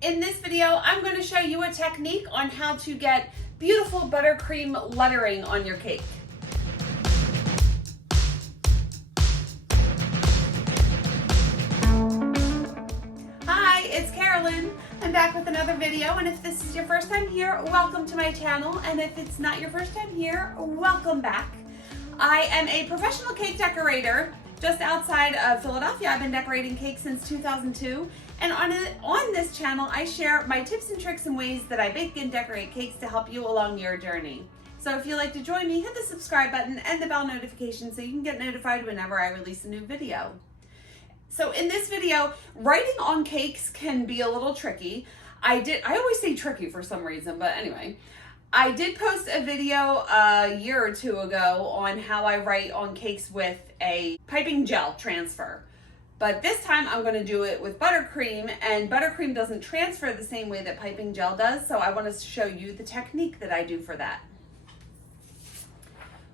In this video, I'm going to show you a technique on how to get beautiful buttercream lettering on your cake. Hi, it's Karolyn. I'm back with another video, and if this is your first time here, welcome to my channel, and if it's not your first time here, welcome back. I am a professional cake decorator just outside of Philadelphia. I've been decorating cakes since 2002, and on this channel I share my tips and tricks and ways that I bake and decorate cakes to help you along your journey. So if you'd like to join me, hit the subscribe button and the bell notification so you can get notified whenever I release a new video. So in this video, writing on cakes can be a little tricky. I always say tricky for some reason, but anyway. I did post a video a year or two ago on how I write on cakes with a piping gel transfer. But this time I'm going to do it with buttercream, and buttercream doesn't transfer the same way that piping gel does, so I want to show you the technique that I do for that.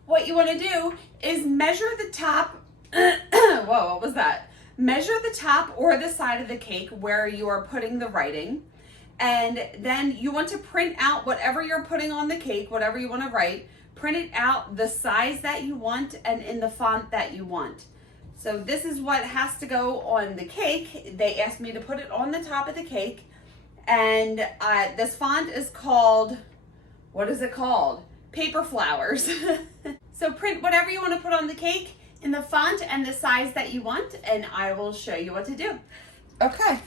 What you want to do is measure the top, whoa, what was that? Measure the top or the side of the cake where you are putting the writing. And then you want to print out whatever you're putting on the cake, whatever you want to write, print it out the size that you want and in the font that you want. So this is what has to go on the cake. They asked me to put it on the top of the cake. And this font is called, what is it called? Paper Flowers. So print whatever you want to put on the cake in the font and the size that you want, and I will show you what to do. Okay.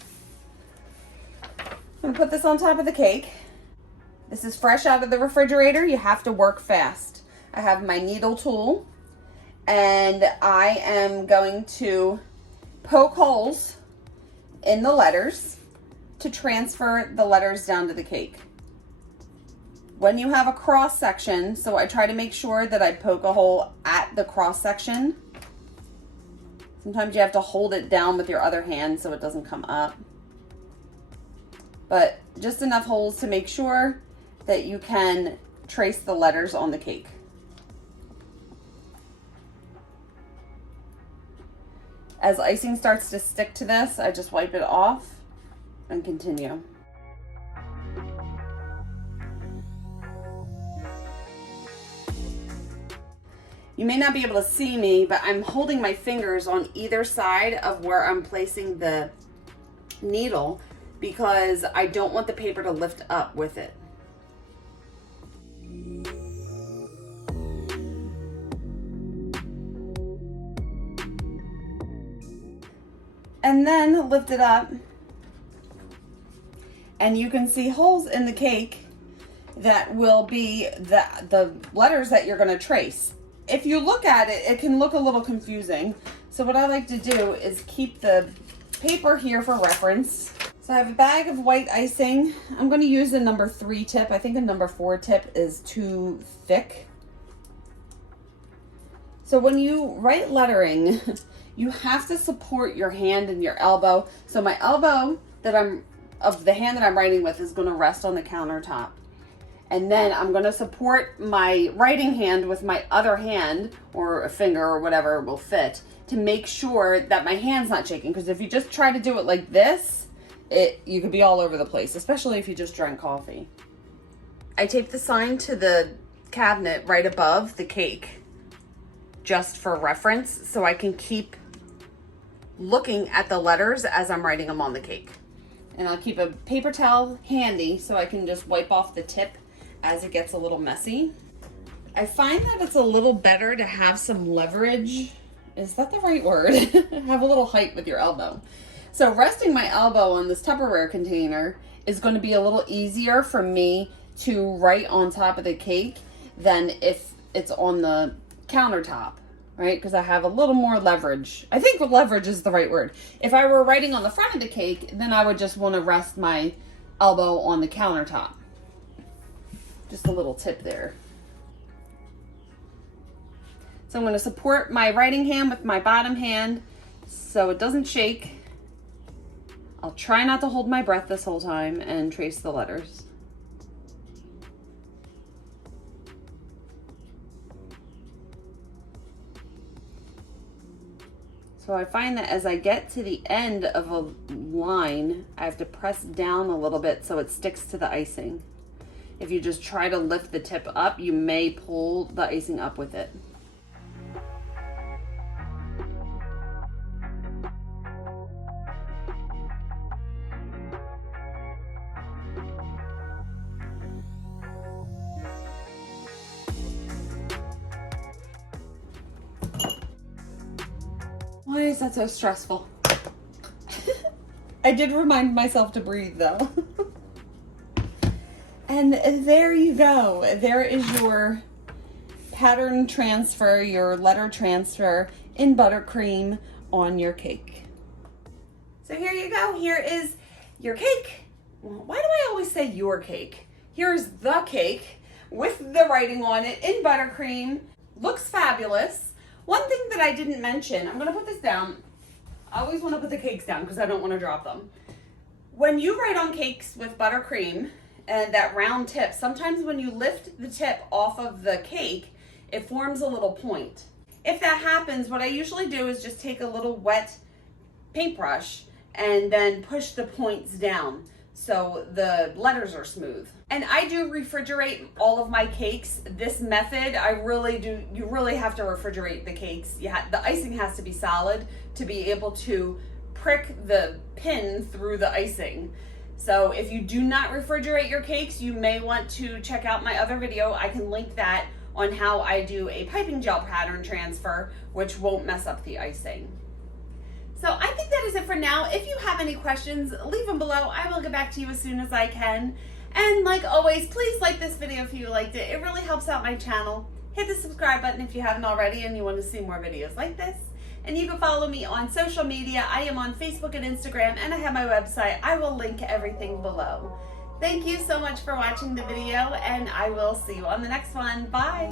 I'm gonna put this on top of the cake. This is fresh out of the refrigerator. You have to work fast. I have my needle tool, and I am going to poke holes in the letters to transfer the letters down to the cake. When you have a cross section, so I try to make sure that I poke a hole at the cross section. Sometimes you have to hold it down with your other hand so it doesn't come up. But just enough holes to make sure that you can trace the letters on the cake. As icing starts to stick to this, I just wipe it off and continue. You may not be able to see me, but I'm holding my fingers on either side of where I'm placing the needle, because I don't want the paper to lift up with it. And then lift it up, and you can see holes in the cake that will be the letters that you're going to trace. If you look at it, it can look a little confusing. So what I like to do is keep the paper here for reference. So I have a bag of white icing. I'm going to use a number 3 tip. I think a number 4 tip is too thick. So when you write lettering, you have to support your hand and your elbow. So my elbow of the hand that I'm writing with is going to rest on the countertop. And then I'm going to support my writing hand with my other hand, or a finger or whatever will fit, to make sure that my hand's not shaking. Because if you just try to do it like this, you could be all over the place, especially if you just drank coffee. I tape the sign to the cabinet right above the cake, just for reference, so I can keep looking at the letters as I'm writing them on the cake. And I'll keep a paper towel handy so I can just wipe off the tip as it gets a little messy. I find that it's a little better to have some leverage. Is that the right word? Have a little height with your elbow. So resting my elbow on this Tupperware container is going to be a little easier for me to write on top of the cake than if it's on the countertop, right? Because I have a little more leverage. I think leverage is the right word. If I were writing on the front of the cake, then I would just want to rest my elbow on the countertop. Just a little tip there. So I'm going to support my writing hand with my bottom hand so it doesn't shake. I'll try not to hold my breath this whole time and trace the letters. So I find that as I get to the end of a line, I have to press down a little bit so it sticks to the icing. If you just try to lift the tip up, you may pull the icing up with it. Why is that so stressful? I did remind myself to breathe though. And there you go. There is your pattern transfer, your letter transfer in buttercream on your cake. So here you go. Here is your cake. Why do I always say your cake? Here's the cake with the writing on it in buttercream. Looks fabulous. One thing that I didn't mention, I'm going to put this down. I always want to put the cakes down because I don't want to drop them. When you write on cakes with buttercream and that round tip, sometimes when you lift the tip off of the cake, it forms a little point. If that happens, what I usually do is just take a little wet paintbrush and then push the points down so the letters are smooth. And I do refrigerate all of my cakes. This method, you really have to refrigerate the cakes. The icing has to be solid to be able to prick the pin through the icing. So if you do not refrigerate your cakes, you may want to check out my other video. I can link that on how I do a piping gel pattern transfer, which won't mess up the icing. So I think that is it for now. If you have any questions, leave them below. I will get back to you as soon as I can. And like always, please like this video if you liked it. It really helps out my channel. Hit the subscribe button if you haven't already and you want to see more videos like this. And you can follow me on social media. I am on Facebook and Instagram, and I have my website. I will link everything below. Thank you so much for watching the video, and I will see you on the next one. Bye.